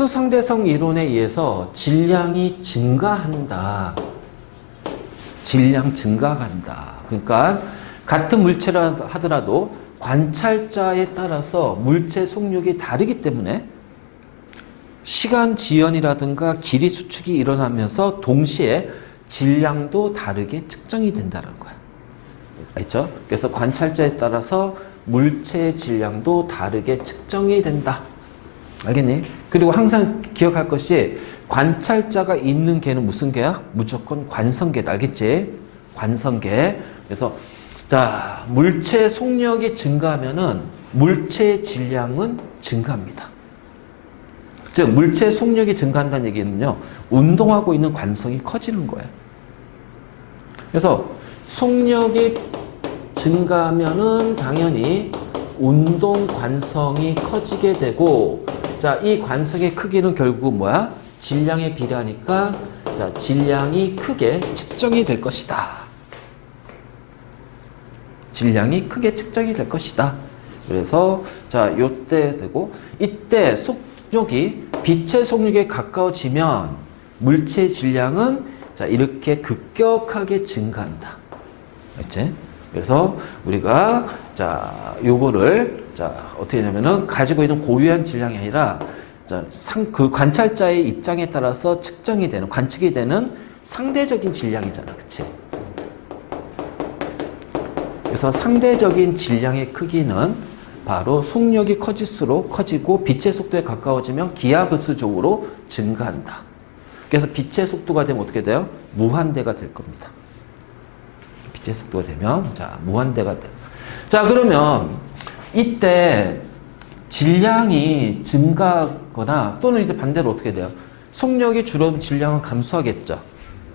특수상대성 이론에 의해서 질량이 증가한다. 질량 증가한다. 그러니까 같은 물체라 하더라도 관찰자에 따라서 물체 속력이 다르기 때문에 시간 지연이라든가 길이 수축이 일어나면서 동시에 질량도 다르게 측정이 된다는 거야. 알죠? 그래서 관찰자에 따라서 물체의 질량도 다르게 측정이 된다. 알겠니? 그리고 항상 기억할 것이 관찰자가 있는 개는 무슨 개야? 무조건 관성개다. 알겠지? 관성개. 그래서 자, 물체 속력이 증가하면은 물체의 질량은 증가합니다. 즉 물체 속력이 증가한다는 얘기는요, 운동하고 있는 관성이 커지는 거예요. 그래서 속력이 증가하면은 당연히 운동 관성이 커지게 되고, 자, 이 관성의 크기는 결국 뭐야? 질량에 비례하니까, 자, 질량이 크게 측정이 될 것이다. 질량이 크게 측정이 될 것이다. 그래서 자, 요때 되고, 이때 속력이 빛의 속력에 가까워지면 물체의 질량은 자, 이렇게 급격하게 증가한다. 알지? 그래서 우리가 자, 요거를 자, 어떻게 하냐면은 가지고 있는 고유한 질량이 아니라 자, 그 관찰자의 입장에 따라서 측정이 되는, 관측이 되는 상대적인 질량이잖아. 그치? 그래서 상대적인 질량의 크기는 바로 속력이 커질수록 커지고 빛의 속도에 가까워지면 기하급수적으로 증가한다. 그래서 빛의 속도가 되면 어떻게 돼요? 무한대가 될 겁니다. 빛의 속도가 되면 자, 무한대가 돼요. 자, 그러면 이때 질량이 증가하거나 또는 이제 반대로 어떻게 돼요? 속력이 줄어들면 질량은 감소하겠죠.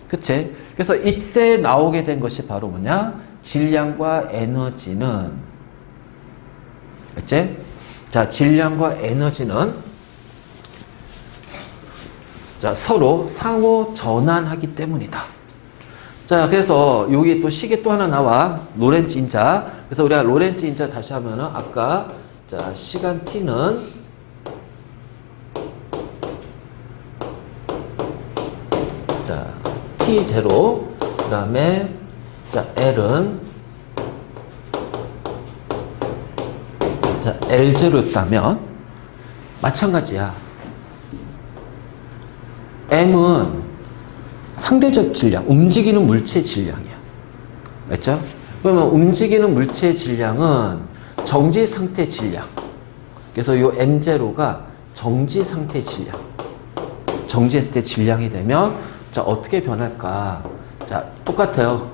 그치? 그래서 이때 나오게 된 것이 바로 뭐냐? 질량과 에너지는, 그치? 자, 질량과 에너지는 자, 서로 상호 전환하기 때문이다. 자, 그래서 여기 또 식이 또 하나 나와. 로렌츠 인자. 그래서 우리가 로렌츠 인자 다시 하면은 아까 자, 시간 t는 자, t0, 그다음에 자, L은 자, L0였다면 마찬가지야. M은 상대적 질량, 움직이는 물체의 질량이야. 맞죠? 그러면 움직이는 물체의 질량은 정지 상태 질량. 그래서 이 M0가 정지 상태 질량. 정지했을 때 질량이 되면 자, 어떻게 변할까? 자, 똑같아요.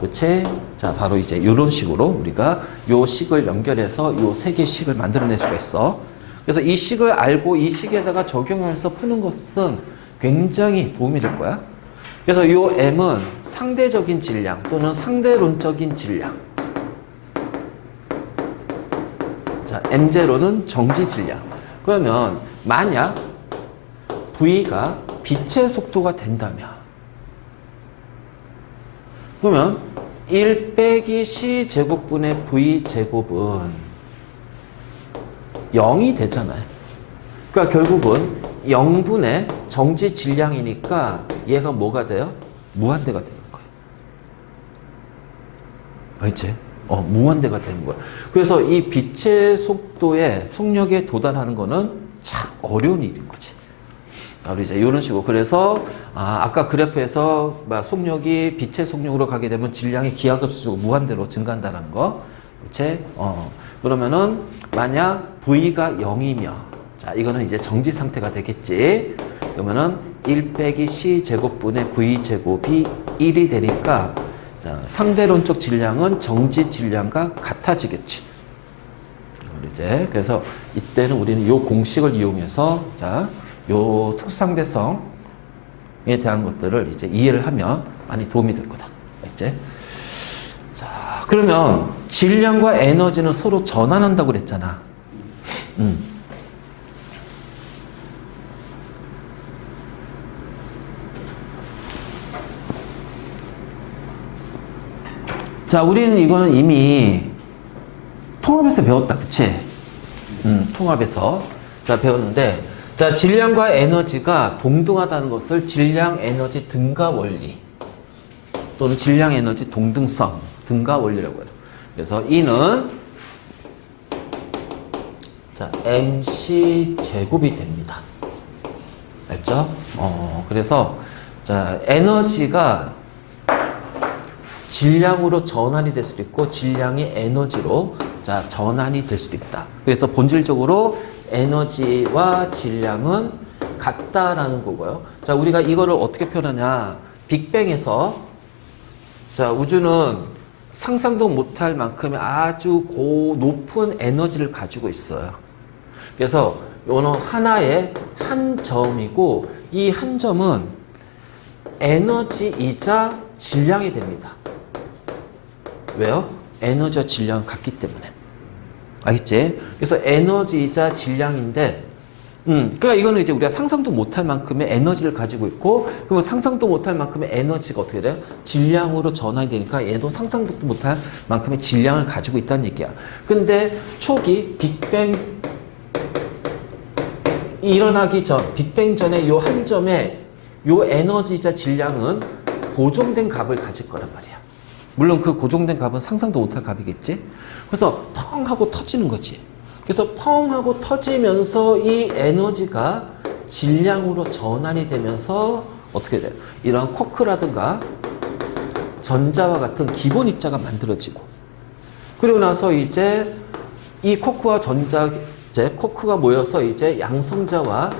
그치? 자, 바로 이제 이런 식으로 우리가 요 식을 연결해서 요 세 개의 식을 만들어낼 수가 있어. 그래서 이 식을 알고 이 식에다가 적용해서 푸는 것은 굉장히 도움이 될 거야. 그래서 요 M은 상대적인 질량 또는 상대론적인 질량. 자, M0는 정지 질량. 그러면 만약 V가 빛의 속도가 된다면, 그러면 1 빼기 c 제곱분의 v 제곱은 0이 되잖아요. 그러니까 결국은 0분의 정지 질량이니까 얘가 뭐가 돼요? 무한대가 되는 거예요. 알지? 무한대가 되는 거예요. 그래서 이 빛의 속도에, 속력에 도달하는 거는 참 어려운 일인 거지. 바로 이제 이런 식으로. 그래서 아까 그래프에서 속력이 빛의 속력으로 가게 되면 질량이 기하급수적으로 무한대로 증가한다는 거. 그치? 그러면은 만약 V가 0이면 자, 이거는 이제 정지 상태가 되겠지. 그러면은 1 빼기 c 제곱분의 v 제곱이 1이 되니까 자, 상대론적 질량은 정지 질량과 같아지겠지. 이제 그래서 이때는 우리는 이 공식을 이용해서 자, 요 특수상대성에 대한 것들을 이제 이해를 하면 많이 도움이 될 거다. 알겠지? 자, 그러면 질량과 에너지는 서로 전환한다고 그랬잖아. 자, 우리는 이거는 이미 통합에서 배웠다. 그치? 통합에서. 자, 배웠는데, 자, 질량과 에너지가 동등하다는 것을 질량 에너지 등가 원리 또는 질량 에너지 동등성 등가 원리라고 해요. 그래서 E는 자, MC 제곱이 됩니다. 알죠? 그래서 자, 에너지가 질량으로 전환이 될 수도 있고 질량이 에너지로 자, 전환이 될 수도 있다. 그래서 본질적으로 에너지와 질량은 같다라는 거고요. 자, 우리가 이거를 어떻게 표현하냐? 빅뱅에서 자, 우주는 상상도 못할 만큼의 아주 높은 에너지를 가지고 있어요. 그래서 어느 하나의 한 점이고 이 한 점은 에너지이자 질량이 됩니다. 왜요? 에너지와 질량은 같기 때문에. 알겠지? 그래서 에너지이자 질량인데, 그러니까 이거는 이제 우리가 상상도 못할 만큼의 에너지를 가지고 있고, 그러면 상상도 못할 만큼의 에너지가 어떻게 돼요? 질량으로 전환이 되니까 얘도 상상도 못할 만큼의 질량을 가지고 있다는 얘기야. 근데 초기 빅뱅 일어나기 전, 빅뱅 전에 요 한 점에 요 에너지이자 질량은 고정된 값을 가질 거란 말이야. 물론 그 고정된 값은 상상도 못할 값이겠지? 그래서 펑 하고 터지는 거지. 그래서 펑 하고 터지면서 이 에너지가 질량으로 전환이 되면서 어떻게 돼요? 이런 쿼크라든가 전자와 같은 기본 입자가 만들어지고 그리고 나서 이제 이 쿼크와 전자, 이제 쿼크가 모여서 이제 양성자와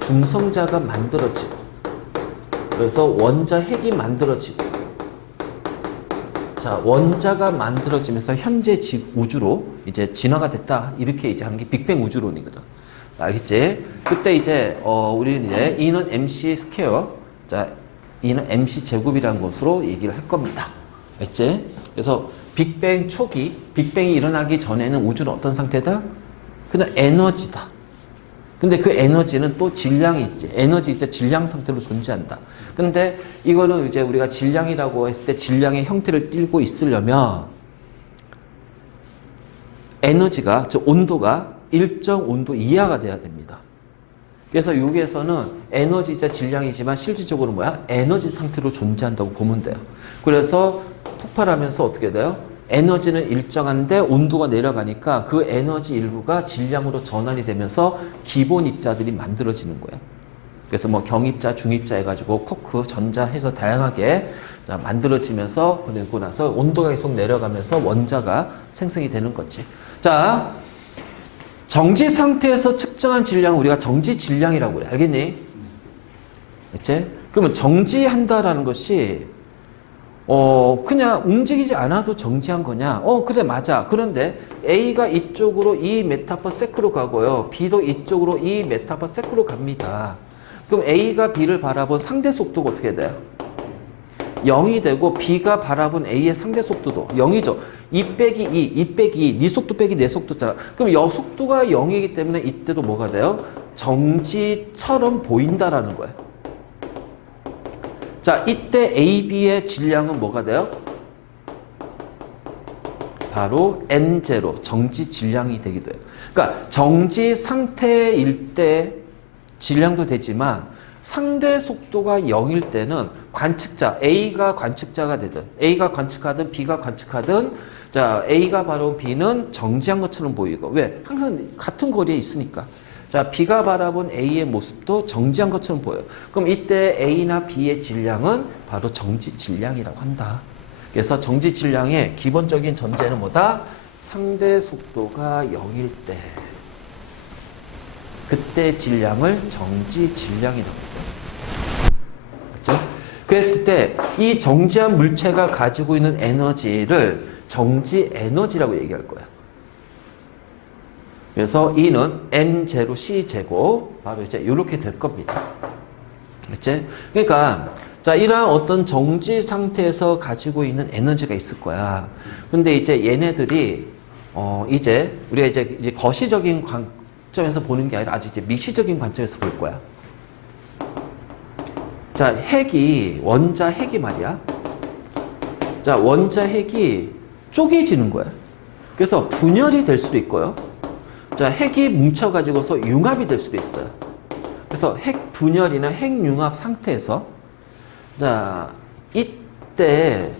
중성자가 만들어지고 그래서 원자 핵이 만들어지고 자, 원자가 만들어지면서 현재 우주로 이제 진화가 됐다. 이렇게 이제 하는 게 빅뱅 우주론이거든. 알겠지? 그때 이제, 우리는 이제 E는 MC 스퀘어, 자, E는 MC 제곱이라는 것으로 얘기를 할 겁니다. 알겠지? 그래서 빅뱅 초기, 빅뱅이 일어나기 전에는 우주는 어떤 상태다? 그냥 에너지다. 근데 그 에너지는 또 질량이 있지. 에너지 이제 질량 상태로 존재한다. 근데 이거는 이제 우리가 질량이라고 했을 때 질량의 형태를 띠고 있으려면 에너지가, 즉 온도가 일정 온도 이하가 돼야 됩니다. 그래서 여기에서는 에너지이자 질량이지만 실질적으로 뭐야? 에너지 상태로 존재한다고 보면 돼요. 그래서 폭발하면서 어떻게 돼요? 에너지는 일정한데 온도가 내려가니까 그 에너지 일부가 질량으로 전환이 되면서 기본 입자들이 만들어지는 거예요. 그래서 뭐 경입자, 중입자 해가지고 쿼크, 전자 해서 다양하게 자, 만들어지면서 그리고 나서 온도가 계속 내려가면서 원자가 생성이 되는 거지. 자, 정지 상태에서 측정한 질량을 우리가 정지 질량이라고 그래. 알겠니? 그치? 그러면 정지한다라는 것이 그냥 움직이지 않아도 정지한 거냐? 그래, 맞아. 그런데 A가 이쪽으로 2m/s로 가고요. B도 이쪽으로 2m/s로 갑니다. 그럼 A가 B를 바라본 상대 속도가 어떻게 돼요? 0이 되고 B가 바라본 A의 상대 속도도 0이죠. 2 빼기 2, 2 빼기 2, 네 속도 빼기 내 속도잖아. 그럼 여 속도가 0이기 때문에 이때도 뭐가 돼요? 정지처럼 보인다라는 거예요. 자, 이때 AB의 질량은 뭐가 돼요? 바로 N0, 정지 질량이 되기도 해요. 그러니까 정지 상태일 때 질량도 되지만 상대 속도가 0일 때는 관측자, A가 관측자가 되든 A가 관측하든 B가 관측하든 자, A가 바로 B는 정지한 것처럼 보이고 왜? 항상 같은 거리에 있으니까. 자, B가 바라본 A의 모습도 정지한 것처럼 보여요. 그럼 이때 A나 B의 질량은 바로 정지 질량이라고 한다. 그래서 정지 질량의 기본적인 전제는 뭐다? 상대 속도가 0일 때 그때 질량을 정지 질량이라고 해요. 그렇죠? 그랬을 때 이 정지한 물체가 가지고 있는 에너지를 정지 에너지라고 얘기할 거야. 그래서 E는 N0 C 제곱 바로 이제 이렇게 될 겁니다. 그렇지? 그러니까 자, 이러한 어떤 정지 상태에서 가지고 있는 에너지가 있을 거야. 근데 이제 얘네들이 이제 우리가 이제 거시적인 관점에서 보는 게 아니라 아주 이제 미시적인 관점에서 볼 거야. 자, 원자 핵이 말이야. 자, 원자 핵이 쪼개지는 거야. 그래서 분열이 될 수도 있고요. 자, 핵이 뭉쳐가지고서 융합이 될 수도 있어요. 그래서 핵 분열이나 핵 융합 상태에서 자, 이때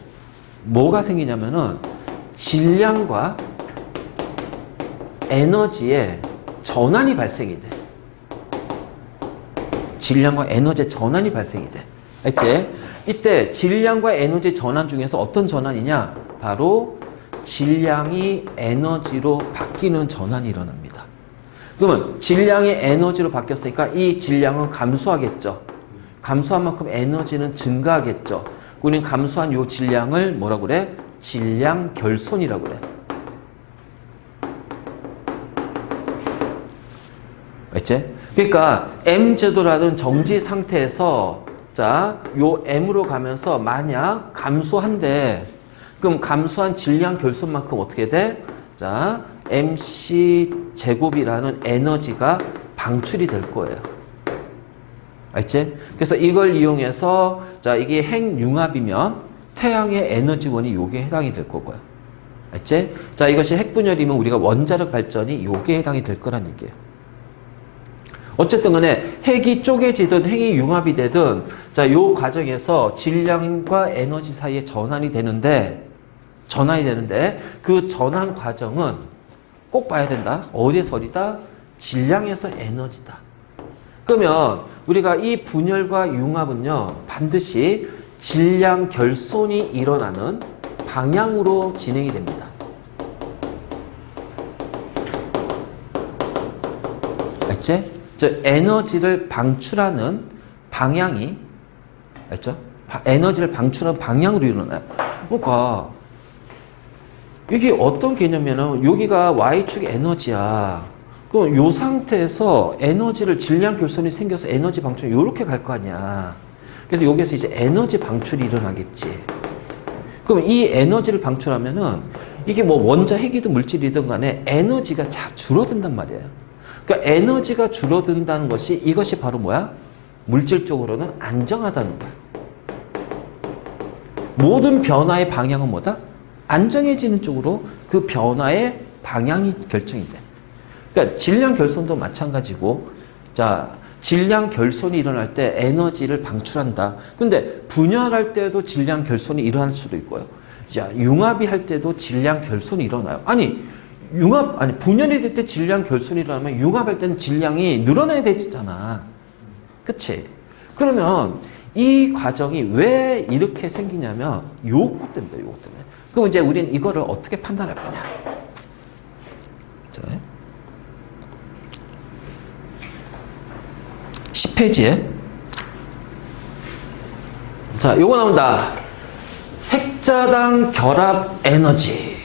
뭐가 생기냐면은 질량과 에너지의 전환이 발생이 돼. 질량과 에너지의 전환이 발생이 돼. 알지? 이때 질량과 에너지 전환 중에서 어떤 전환이냐? 바로 질량이 에너지로 바뀌는 전환이 일어납니다. 그러면 질량이 에너지로 바뀌었으니까 이 질량은 감소하겠죠. 감소한 만큼 에너지는 증가하겠죠. 우리는 감소한 이 질량을 뭐라고 그래? 질량 결손이라고 그래. 알지? 그러니까 M제도라는 정지 상태에서 자, 요 M으로 가면서 만약 감소한대. 그럼 감소한 질량 결손만큼 어떻게 돼? 자, MC 제곱이라는 에너지가 방출이 될 거예요. 알지? 그래서 이걸 이용해서 자, 이게 핵융합이면 태양의 에너지원이 요게 해당이 될 거고요. 알지? 자, 이것이 핵분열이면 우리가 원자력 발전이 요게 해당이 될 거란 얘기예요. 어쨌든 간에 핵이 쪼개지든 핵이 융합이 되든 자, 요 과정에서 질량과 에너지 사이에 전환이 되는데 그 전환 과정은 꼭 봐야 된다. 어디에서이다? 질량에서 에너지다. 그러면 우리가 이 분열과 융합은요, 반드시 질량 결손이 일어나는 방향으로 진행이 됩니다. 알지? 즉 에너지를 방출하는 방향이, 알죠? 에너지를 방출하는 방향으로 일어나요. 그러니까 이게 어떤 개념이냐면 여기가 Y축 에너지야. 그럼 요 상태에서 에너지를 질량 결손이 생겨서 에너지 방출이 이렇게 갈 거 아니야. 그래서 여기서 이제 에너지 방출이 일어나겠지. 그럼 이 에너지를 방출하면은 이게 뭐 원자 핵이든 물질이든 간에 에너지가 줄어든단 말이에요. 그러니까 에너지가 줄어든다는 것이 이것이 바로 뭐야? 물질적으로는 안정하다는 거야. 모든 변화의 방향은 뭐다? 안정해지는 쪽으로 그 변화의 방향이 결정이 돼. 그러니까 질량 결손도 마찬가지고, 자, 질량 결손이 일어날 때 에너지를 방출한다. 근데 분열할 때도 질량 결손이 일어날 수도 있고요. 자, 융합이 할 때도 질량 결손이 일어나요. 분열이 될 때 질량 결손이 일어나면 융합할 때는 질량이 늘어나야 되잖아. 그치? 그러면 이 과정이 왜 이렇게 생기냐면 요것 때문에, 요것 때문에. 그럼 이제 우리는 이거를 어떻게 판단할 거냐? 자, 10페이지에 자, 요거 나온다. 핵자당 결합 에너지.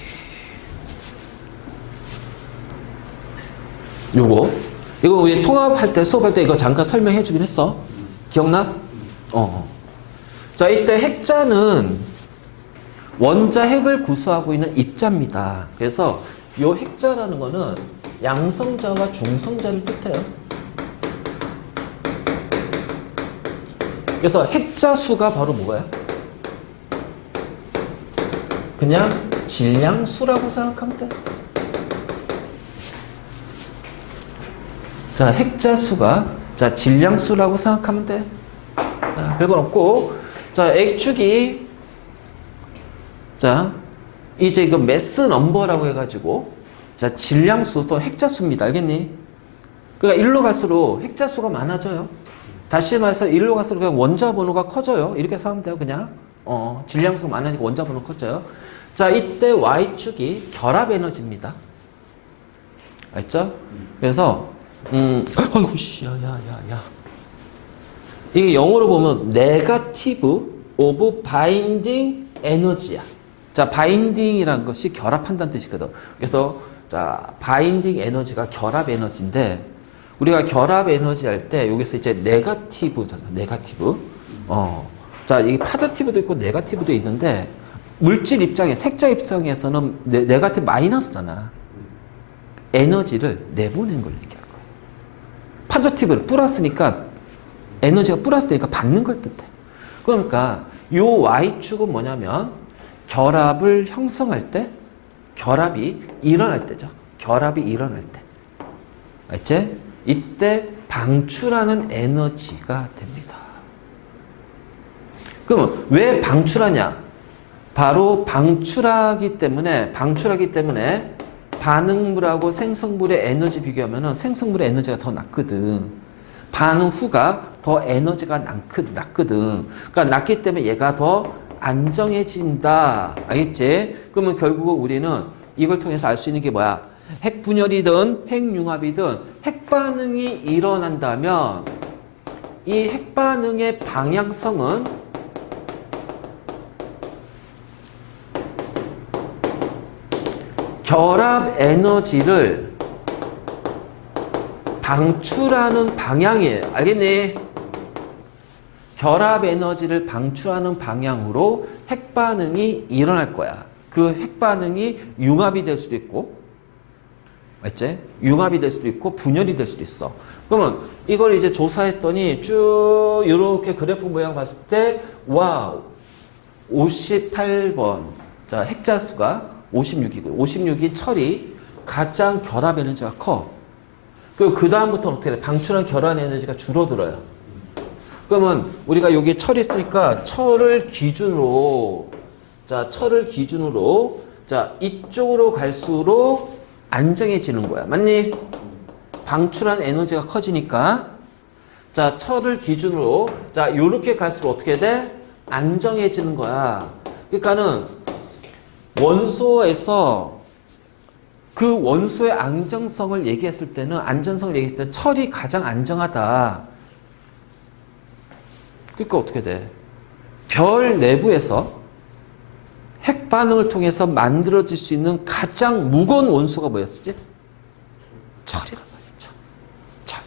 이거 우리 통합할 때 수업할 때 이거 잠깐 설명해 주긴 했어. 기억나? 자, 이때 핵자는 원자 핵을 구성하고 있는 입자입니다. 그래서 이 핵자라는 거는 양성자와 중성자를 뜻해요. 그래서 핵자 수가 바로 뭐예요? 그냥 질량수라고 생각하면 돼. 자, 핵자 수가 자, 질량수라고 생각하면 돼. 자, 별건 없고, 자, X축이 자, 이제 이거 매스 넘버라고 해가지고 자, 질량수 또 핵자수입니다. 알겠니? 그러니까 1로 갈수록 핵자수가 많아져요. 다시 말해서 1로 갈수록 그냥 원자 번호가 커져요. 이렇게 생각하면 돼요. 그냥 질량수가 많으니까 원자 번호가 커져요. 자, 이때 Y축이 결합 에너지입니다. 알죠? 그래서 아이고 씨, 야. 이게 영어로 보면 네거티브 오브 바인딩 에너지야. 자, 바인딩이라는 것이 결합한다는 뜻이거든. 그래서 자, 바인딩 에너지가 결합 에너지인데 우리가 결합 에너지 할 때 여기서 이제 네거티브잖아. 네거티브. 자, 이게 파저티브도 있고 네거티브도 있는데 물질 입장에 색자 입장에서는 네거티브 마이너스잖아. 에너지를 내보내는 걸 얘기할 거야. 파저티브를 플러스니까 에너지가 플러스니까 받는 걸 뜻해. 그러니까 요 Y축은 뭐냐면 결합을 형성할 때 결합이 일어날 때죠. 결합이 일어날 때. 알지? 이때 방출하는 에너지가 됩니다. 그러면 왜 방출하냐? 바로 방출하기 때문에 반응물하고 생성물의 에너지 비교하면 생성물의 에너지가 더 낮거든. 반응 후가 더 에너지가 낮거든. 그러니까 낮기 때문에 얘가 더 안정해진다. 알겠지? 그러면 결국 우리는 이걸 통해서 알 수 있는 게 뭐야? 핵분열이든 핵융합이든 핵반응이 일어난다면 이 핵반응의 방향성은 결합 에너지를 방출하는 방향이에요. 알겠니? 결합 에너지를 방출하는 방향으로 핵반응이 일어날 거야. 그 핵반응이 융합이 될 수도 있고, 맞지? 융합이 될 수도 있고, 분열이 될 수도 있어. 그러면 이걸 이제 조사했더니 쭉 이렇게 그래프 모양 봤을 때, 와, 58번. 자, 핵자수가 56이고, 56이 철이 가장 결합 에너지가 커. 그리고 그 다음부터는 어떻게 돼? 방출한 결합 에너지가 줄어들어요. 그러면 우리가 여기 철이 있으니까 철을 기준으로, 자, 철을 기준으로, 자, 이쪽으로 갈수록 안정해지는 거야. 맞니? 방출한 에너지가 커지니까. 자, 철을 기준으로, 자, 요렇게 갈수록 어떻게 돼? 안정해지는 거야. 그러니까는 원소에서 그 원소의 안정성을 얘기했을 때는, 안전성을 얘기했을 때 철이 가장 안정하다. 그러니까 어떻게 돼? 별 내부에서 핵 반응을 통해서 만들어질 수 있는 가장 무거운 원소가 뭐였지? 철이란 말이죠. 철.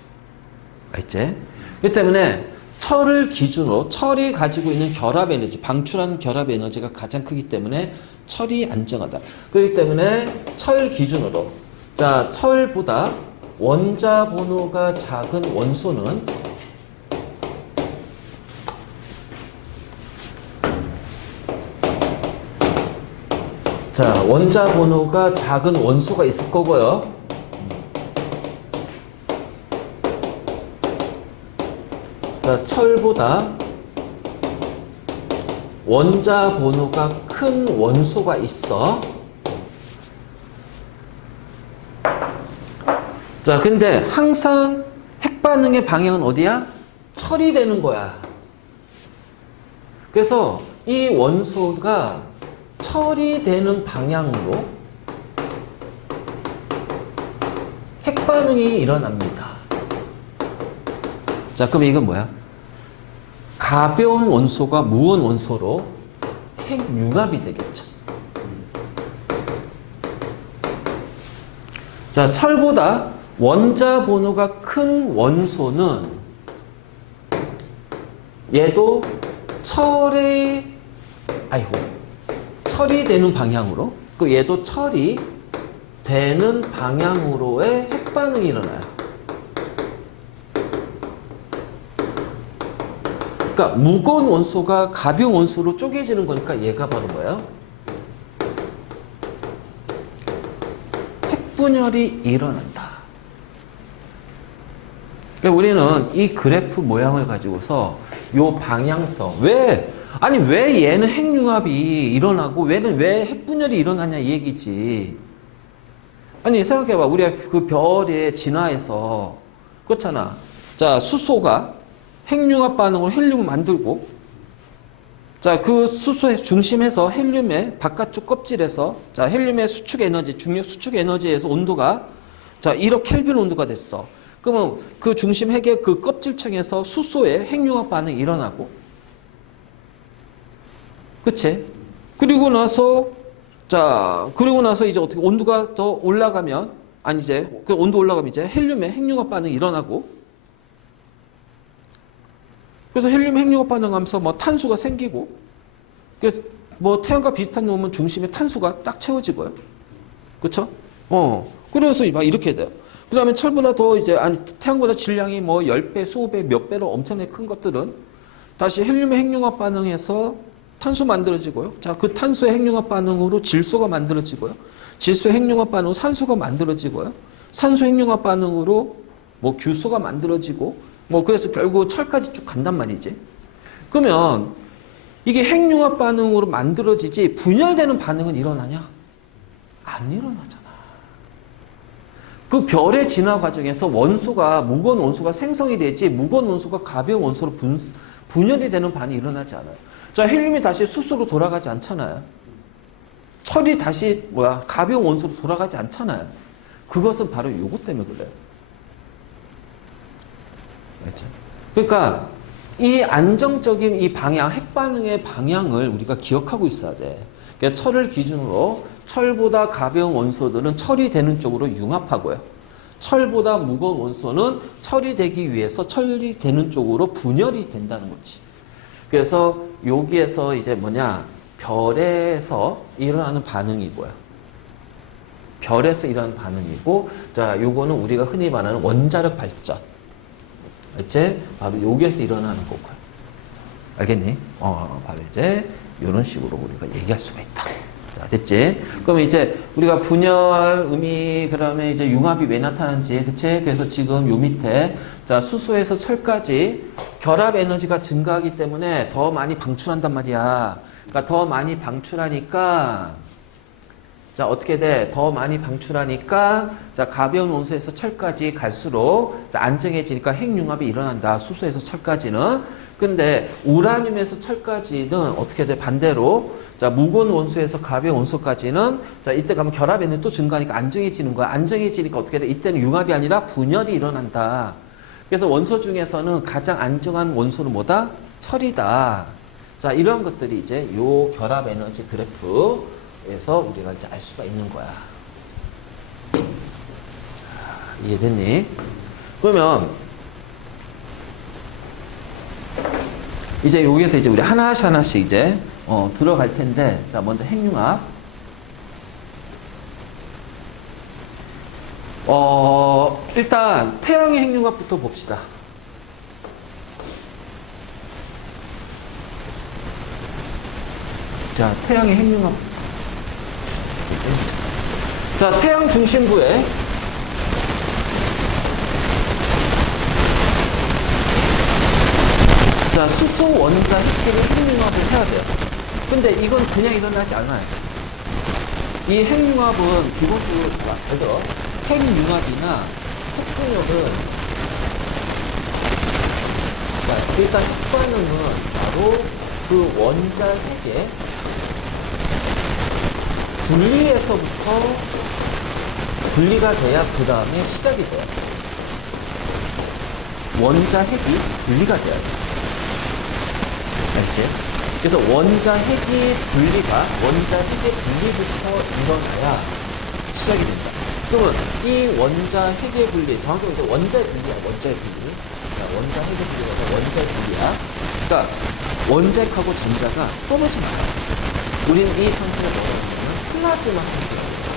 알지? 그렇기 때문에 철을 기준으로 철이 가지고 있는 결합 에너지, 방출하는 결합 에너지가 가장 크기 때문에 철이 안정하다. 그렇기 때문에 철 기준으로, 자, 철보다 원자 번호가 작은 원소는 자, 원자 번호가 작은 원소가 있을 거고요. 자, 철보다 원자 번호가 큰 원소가 있어. 자, 근데 항상 핵반응의 방향은 어디야? 철이 되는 거야. 그래서 이 원소가 철이 되는 방향으로 핵반응이 일어납니다. 자, 그럼 이건 뭐야? 가벼운 원소가 무거운 원소로 핵융합이 되겠죠. 자, 철보다 원자 번호가 큰 원소는 얘도 철이 되는 방향으로, 그 얘도 철이 되는 방향으로의 핵반응이 일어나요. 그러니까 무거운 원소가 가벼운 원소로 쪼개지는 거니까 얘가 바로 뭐예요? 핵분열이 일어난다. 그러니까 우리는 이 그래프 모양을 가지고서 요 방향성, 왜 얘는 핵융합이 일어나고 얘는 왜 핵분열이 일어나냐 이 얘기지. 아니, 생각해봐. 우리가 그 별의 진화에서, 그렇잖아. 자, 수소가 핵융합 반응으로 헬륨을 만들고, 자, 그 수소의 중심에서 헬륨의 바깥쪽 껍질에서, 자, 헬륨의 수축 에너지, 중력 수축 에너지에서 온도가, 자, 1억 켈빈 온도가 됐어. 그러면 그 중심 핵의 그 껍질층에서 수소의 핵융합 반응이 일어나고, 그치? 그리고 나서 이제 어떻게 온도가 더 올라가면, 아니, 이제, 그 온도 올라가면 이제 헬륨의 핵융합 반응이 일어나고, 그래서 헬륨 핵융합 반응하면서 뭐 탄소가 생기고, 그래서 뭐 태양과 비슷한 놈은 중심에 탄소가 딱 채워지고요. 그쵸? 그래서 막 이렇게 돼요. 그 다음에 철보다 더 이제, 아니, 태양보다 질량이 뭐 10배, 20배, 몇 배로 엄청나게 큰 것들은 다시 헬륨의 핵융합 반응에서 탄소 만들어지고요. 자, 그 탄소의 핵융합 반응으로 질소가 만들어지고요. 질소의 핵융합 반응으로 산소가 만들어지고요. 산소 핵융합 반응으로 뭐 규소가 만들어지고 뭐 그래서 결국 철까지 쭉 간단 말이지. 그러면 이게 핵융합 반응으로 만들어지지 분열되는 반응은 일어나냐? 안 일어나잖아. 그 별의 진화 과정에서 원소가 무거운 원소가 생성이 되지 무거운 원소가 가벼운 원소로 분열이 되는 반응이 일어나지 않아요. 자, 헬륨이 다시 수소로 돌아가지 않잖아요. 철이 다시 가벼운 원소로 돌아가지 않잖아요. 그것은 바로 이것 때문에 그래요. 알죠? 그러니까 이 안정적인 이 방향, 핵반응의 방향을 우리가 기억하고 있어야 돼. 그러니까 철을 기준으로 철보다 가벼운 원소들은 철이 되는 쪽으로 융합하고요. 철보다 무거운 원소는 철이 되기 위해서 철이 되는 쪽으로 분열이 된다는 거지. 그래서 여기에서 이제 뭐냐, 별에서 일어나는 반응이 뭐야? 별에서 일어나는 반응이고, 자, 요거는 우리가 흔히 말하는 원자력 발전. 이제 바로 여기에서 일어나는 거고요. 알겠니? 바로 이제 이런 식으로 우리가 얘기할 수가 있다. 자, 됐지? 그럼 이제 우리가 분열, 그다음에 이제 융합이 왜 나타나는지, 그치? 그래서 지금 요 밑에, 자, 수소에서 철까지 결합 에너지가 증가하기 때문에 더 많이 방출한단 말이야. 그러니까 더 많이 방출하니까, 자, 어떻게 돼? 더 많이 방출하니까, 자, 가벼운 원소에서 철까지 갈수록, 자, 안정해지니까 핵융합이 일어난다. 수소에서 철까지는. 근데 우라늄에서 철까지는 어떻게 돼? 반대로, 자, 무거운 원소에서 가벼운 원소까지는, 자, 이때 가면 결합 에너지 또 증가하니까 안정해지는 거야. 안정해지니까 어떻게 돼? 이때는 융합이 아니라 분열이 일어난다. 그래서 원소 중에서는 가장 안정한 원소는 뭐다? 철이다. 자, 이런 것들이 이제 요 결합 에너지 그래프에서 우리가 이제 알 수가 있는 거야. 이해됐니? 그러면 이제 여기서 이제 우리 하나씩 이제 들어갈 텐데, 자, 먼저 핵융합. 일단 태양의 핵융합부터 봅시다. 자, 태양의 핵융합. 자, 태양 중심부에 자, 수소 원자 핵끼리 핵융합을 해야 돼요. 근데 이건 그냥 일어나지 않아요. 이 핵융합은 기본적으로 잘 들어. 핵융합이나 핵분열은, 자, 일단 핵반응은 바로 그 원자 핵의 분리에서부터 분리가 돼야 그 다음에 시작이 돼요. 원자 핵이 분리가 돼야 돼요. 알겠지? 그래서 원자 핵의 분리부터 일어나야 시작이 된다. 그러면 이 원자 핵의 분리, 정확하게 이제 원자의 분리야, 원자의 분리. 자, 원자 핵의 분리가 원자의 분리야. 그러니까 원자핵하고 전자가 떨어지는 거야. 우리는 이 상태가 뭐라고 하냐면 플라즈마 상태라고 해요.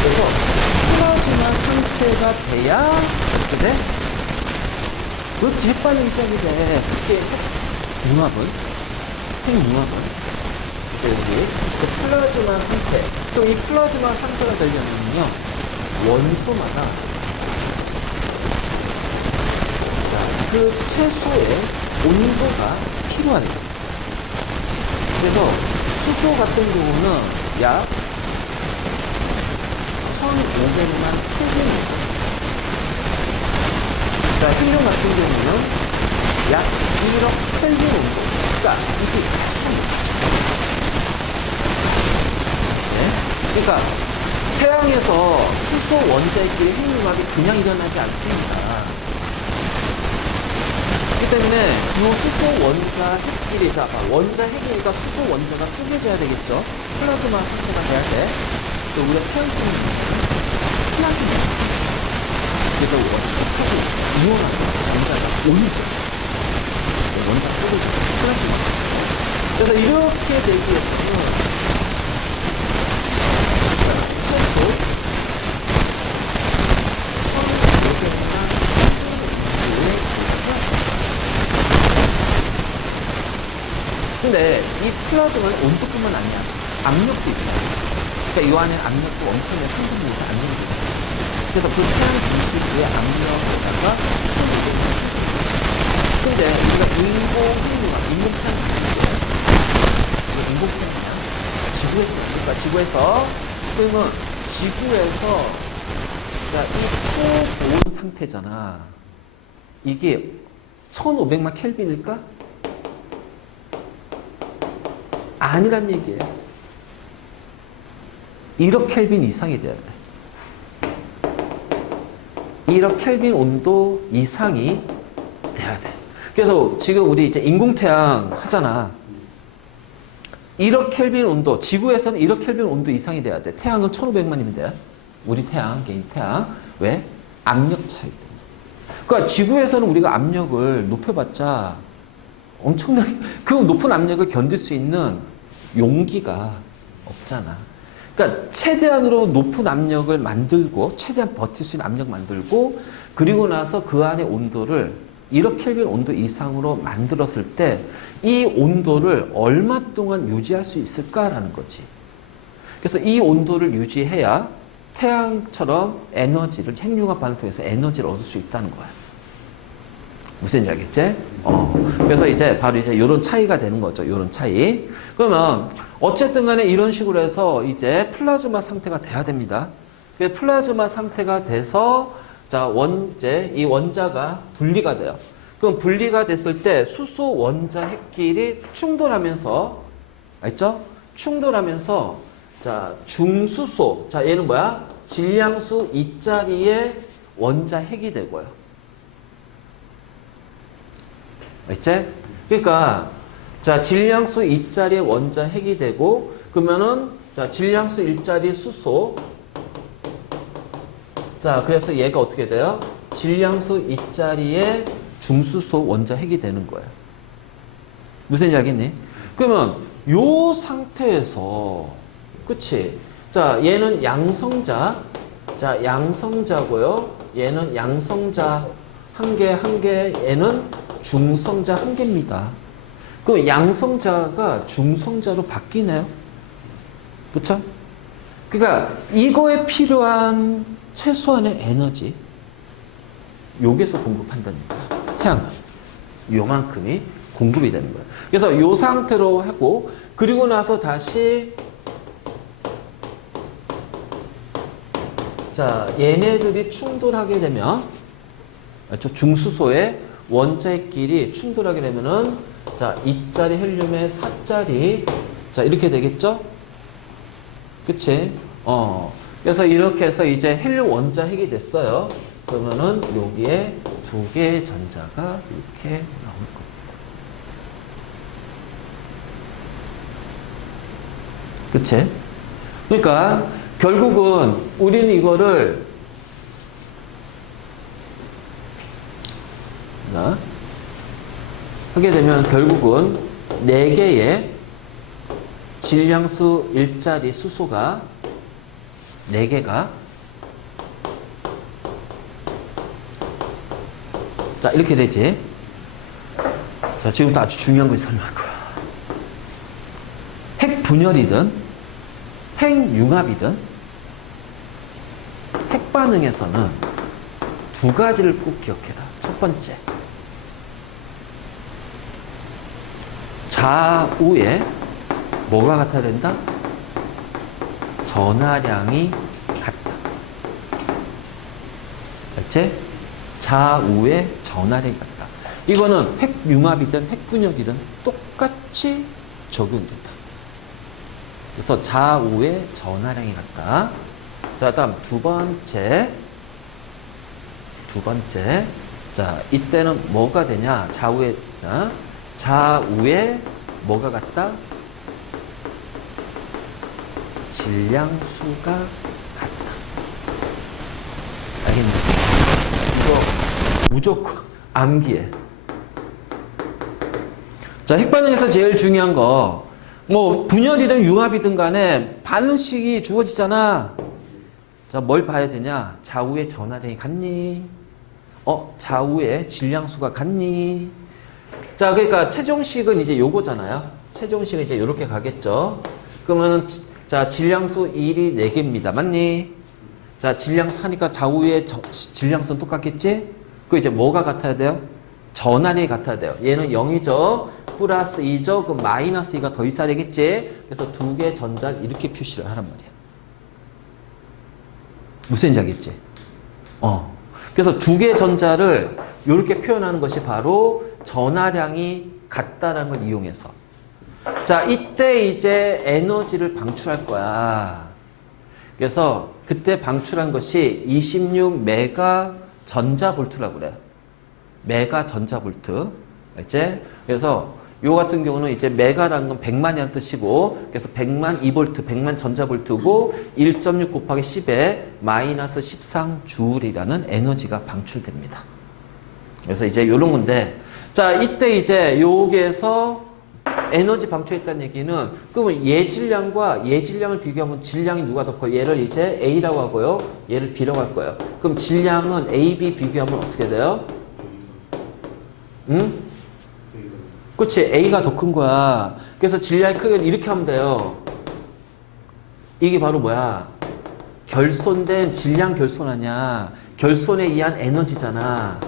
그래서 플라즈마 상태가 돼야 어떻게 돼? 그렇지, 핵반응이 시작이 돼. 특히 핵융합은 여기 그 플라즈마 상태, 또 이 플라즈마 상태가 되려면요, 원소마다 그 최소의 온도가 필요하다. 그래서 수소 같은 경우는 약 1500만 켈빈. 자, 헬륨 같은 경우는 약 1억 켈빈 온도. 그러니까 이게 약간 높죠. 네? 그러니까 태양에서 수소 원자끼리 핵융합이 그냥 일어나지 않습니다. 그렇기 때문에 이 수소 원자 핵끼리, 자, 원자 핵이니까 수소 원자가 쪼개져야 되겠죠. 플라즈마 상태가 돼야 돼. 또 우리가 태양풍이 플라즈마. 그래서 핵이 이온하고 원자가 오니까 원자 쪼개져 플라즈마. 그래서 이렇게 되기 위해서는 최소 근데 이 플라즈마는 온도뿐만 아니야. 압력도 있어요. 그러니까 이 안에 압력도 엄청나게 상승되고 압력이 되죠. 그래서 그 태양 중심부의 압력에다가 근데 우리가 인공태양 지구에서 그러니까 지구에서 그러면 지구에서 자, 이 초고온 상태잖아. 이게 1500만 켈빈일까? 아니란 얘기예요. 1억 켈빈 이상이 돼야 돼. 1억 켈빈 온도 이상이 돼야 돼. 그래서 지금 우리 이제 인공태양 하잖아. 1억 켈빈 온도, 지구에서는 1억 켈빈 온도 이상이 돼야 돼. 태양은 1500만이면 돼. 우리 태양, 개인 태양. 왜? 압력 차이 때문에. 그러니까 지구에서는 우리가 압력을 높여봤자 엄청나게 그 높은 압력을 견딜 수 있는 용기가 없잖아. 그러니까 최대한으로 높은 압력을 만들고 최대한 버틸 수 있는 압력 만들고 그리고 나서 그 안에 온도를 1억 켈빈 온도 이상으로 만들었을 때 이 온도를 얼마 동안 유지할 수 있을까라는 거지. 그래서 이 온도를 유지해야 태양처럼 에너지를 핵융합 반응을 통해서 에너지를 얻을 수 있다는 거야. 무슨지 알겠지? 그래서 이제 바로 이제 이런 차이가 되는 거죠. 이런 차이. 그러면 어쨌든 간에 이런 식으로 해서 이제 플라즈마 상태가 돼야 됩니다. 그 플라즈마 상태가 돼서 자, 이제 이 원자가 분리가 돼요. 그럼 분리가 됐을 때 수소 원자 핵끼리 충돌하면서 알죠? 충돌하면서 자, 중수소. 자, 얘는 뭐야? 질량수 2짜리의 원자 핵이 되고요. 알지? 그러니까 자, 질량수 2짜리의 원자 핵이 되고 그러면은 자, 질량수 1짜리 수소. 자, 그래서 얘가 어떻게 돼요? 질량수 2짜리의 중수소 원자 핵이 되는 거예요. 무슨 얘기 알겠니? 그러면 요 상태에서 그치? 자, 얘는 양성자. 자, 양성자고요. 얘는 양성자 한 개, 얘는 중성자 한 개입니다. 그럼 양성자가 중성자로 바뀌네요. 그쵸? 그러니까 이거에 필요한 최소한의 에너지 여기에서 공급한다는 거야. 태양은 요만큼이 공급이 되는 거예요. 그래서 요 상태로 하고 그리고 나서 다시 자, 얘네들이 충돌하게 되면 중수소의 원자끼리 충돌하게 되면은 자, 2짜리 헬륨에 4짜리 자, 이렇게 되겠죠? 그치? 그래서 이렇게 해서 이제 헬륨 원자 핵이 됐어요. 그러면은 여기에 두 개의 전자가 이렇게 나올 겁니다. 그치? 그러니까 결국은 우리는 이거를 자, 하게 되면 결국은 4개의 질량수 1짜리 수소가 4개가 자, 이렇게 되지. 자, 지금부터 아주 중요한 걸 설명할 거야. 핵 분열이든 핵융합이든 핵 반응에서는 두 가지를 꼭 기억해라. 첫 번째, 좌우에 뭐가 같아야 된다? 전하량이 같다. 알지? 좌우에 전하량이 같다. 이거는 핵융합이든 핵분열이든 똑같이 적용된다. 그래서 좌우에 전하량이 같다. 자, 다음 두 번째. 자, 이때는 뭐가 되냐? 좌우에 뭐가 같다? 질량수가 같다. 알겠니? 이거 무조건 암기해. 자, 핵반응에서 제일 중요한 거, 뭐 분열이든 융합이든 간에 반응식이 주어지잖아. 자, 뭘 봐야 되냐? 좌우의 전하량이 같니? 좌우의 질량수가 같니? 자, 그러니까 최종식은 이제 요거잖아요. 최종식은 이제 요렇게 가겠죠. 그러면은 자, 질량수 1이 4개입니다. 맞니? 자, 질량수 하니까 좌우의 질량수는 똑같겠지? 그 이제 뭐가 같아야 돼요? 전환이 같아야 돼요. 얘는 0이죠. 플러스 2죠. 그럼 마이너스 2가 더 있어야 되겠지? 그래서 두 개의 전자를 이렇게 표시를 하란 말이야. 무슨 얘기인지 알겠지? 그래서 두 개의 전자를 이렇게 표현하는 것이 바로 전하량이 같다라는 걸 이용해서. 자, 이때 이제 에너지를 방출할 거야. 그래서 그때 방출한 것이 26메가 전자볼트라고 그래요. 메가 전자볼트. 이제 그래서 요 같은 경우는 이제 메가라는 건 100만이라는 뜻이고, 그래서 100만 2볼트, 100만 전자볼트고 1.6 곱하기 10에 마이너스 13주울이라는 에너지가 방출됩니다. 그래서 이제 요런 건데, 자, 이때 이제 여기에서 에너지 방출했다는 얘기는, 그러면 얘 질량과 얘 질량을 비교하면 질량이 누가 더 커요? 얘를 이제 A라고 하고요. 얘를 B라고 할 거예요. 그럼 질량은 A, B 비교하면 어떻게 돼요? 응? 그치, A가 더 큰 거야. 그래서 질량의 크기를 이렇게 하면 돼요. 이게 바로 뭐야? 결손된 질량 결손 아니야. 결손에 의한 에너지잖아.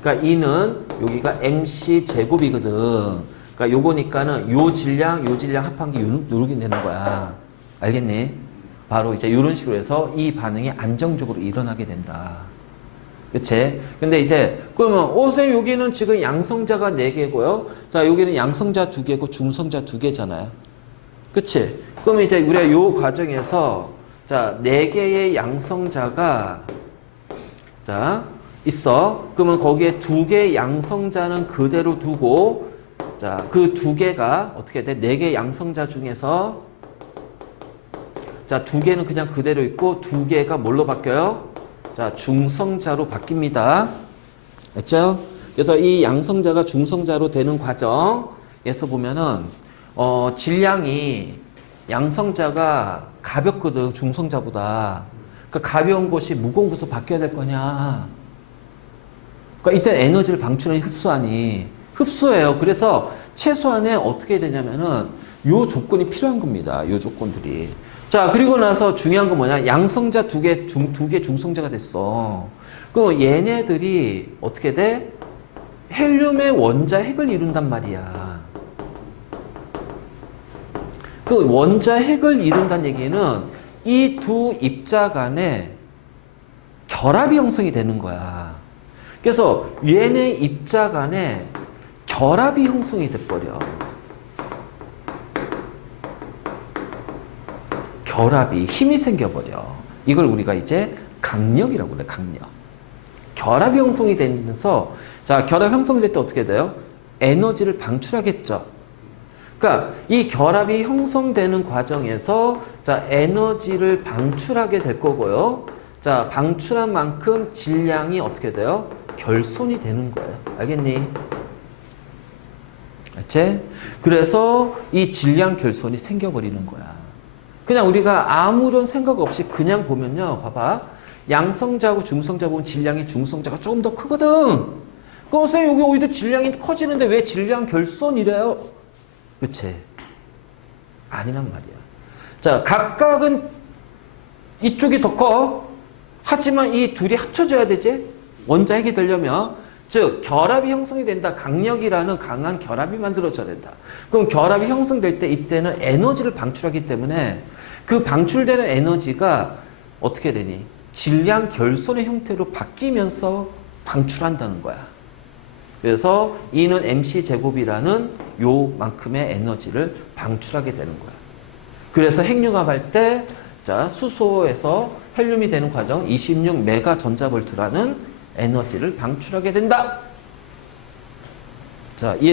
그러니까 E는 여기가 MC 제곱이거든. 그러니까 요거니까는 요 질량 합한 게 요렇게 되는 거야. 알겠니? 바로 이제 이런 식으로 해서 이 반응이 안정적으로 일어나게 된다. 그치? 근데 이제, 그러면, 선생님, 여기는 지금 양성자가 4개고요. 자, 여기는 양성자 2개고 중성자 2개잖아요. 그치? 그러면 이제 우리가 요 과정에서, 자, 4개의 양성자가, 자, 있어. 그러면 거기에 2개의 양성자는 그대로 두고, 자, 그 2개가 어떻게 돼? 4개의 양성자 중에서, 자, 2개는 그냥 그대로 있고, 2개가 뭘로 바뀌어요? 자, 중성자로 바뀝니다. 됐죠? 그래서 이 양성자가 중성자로 되는 과정에서 보면은, 질량이 양성자가 가볍거든, 중성자보다. 그러니까 가벼운 것이 무거운 것으로 바뀌어야 될 거냐. 그러니까 이때 에너지를 방출하니 흡수하니. 흡수해요. 그래서 최소한에 어떻게 되냐면은, 요 조건이 필요한 겁니다. 요 조건들이. 자, 그리고 나서 중요한 건 뭐냐? 양성자 2개, 두 개 중성자가 됐어. 그럼 얘네들이 어떻게 돼? 헬륨의 원자 핵을 이룬단 말이야. 그 원자 핵을 이룬다는 얘기는 이 두 입자 간에 결합이 형성이 되는 거야. 그래서 얘네 입자 간에 결합이 형성이 돼버려. 결합이 힘이 생겨버려. 이걸 우리가 이제 강력이라고 그래, 강력. 결합이 형성이 되면서, 자, 결합 형성될 때 어떻게 돼요? 에너지를 방출하겠죠. 그러니까 이 결합이 형성되는 과정에서, 자, 에너지를 방출하게 될 거고요. 자, 방출한 만큼 질량이 어떻게 돼요? 결손이 되는 거예요. 알겠니? 알지? 그래서 이 질량 결손이 생겨버리는 거야. 그냥 우리가 아무런 생각 없이 그냥 보면요. 봐봐. 양성자하고 중성자 보면 질량이 중성자가 조금 더 크거든. 그럼 선생님 여기 오히려 질량이 커지는데 왜 질량 결손이래요? 그치? 아니란 말이야. 자, 각각은 이쪽이 더 커. 하지만 이 둘이 합쳐져야 되지? 원자 핵이 되려면. 즉, 결합이 형성이 된다. 강력이라는 강한 결합이 만들어져야 된다. 그럼 결합이 형성될 때 이때는 에너지를 방출하기 때문에 그 방출되는 에너지가 어떻게 되니? 질량 결손의 형태로 바뀌면서 방출한다는 거야. 그래서 E는 mc제곱이라는 요만큼의 에너지를 방출하게 되는 거야. 그래서 핵융합할 때, 자, 수소에서 헬륨이 되는 과정 26메가 전자볼트라는 에너지를 방출하게 된다. 자, 이해